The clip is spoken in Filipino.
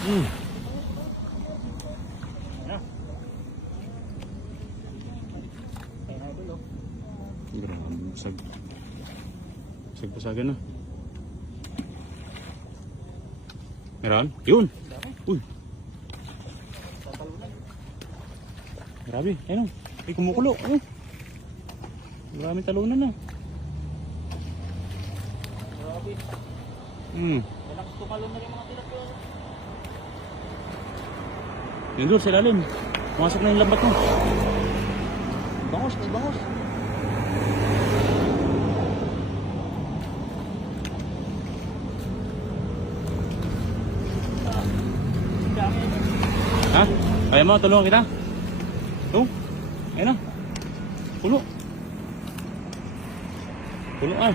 Grabe, basag-basagan na. Meron? Yun! Uy! Grabe, ayun. Ay, kumukulo. Oh. Maraming talunan na. Grabe. Malakas tumalon na rin mga tilapia. Yun doon, sa ilalim. Pumasok na yung lambat mo. Bangos, may bangos. Ha? Kaya mo, tulungan kita? Ito? Ayun na. Pulo. Pulo ah.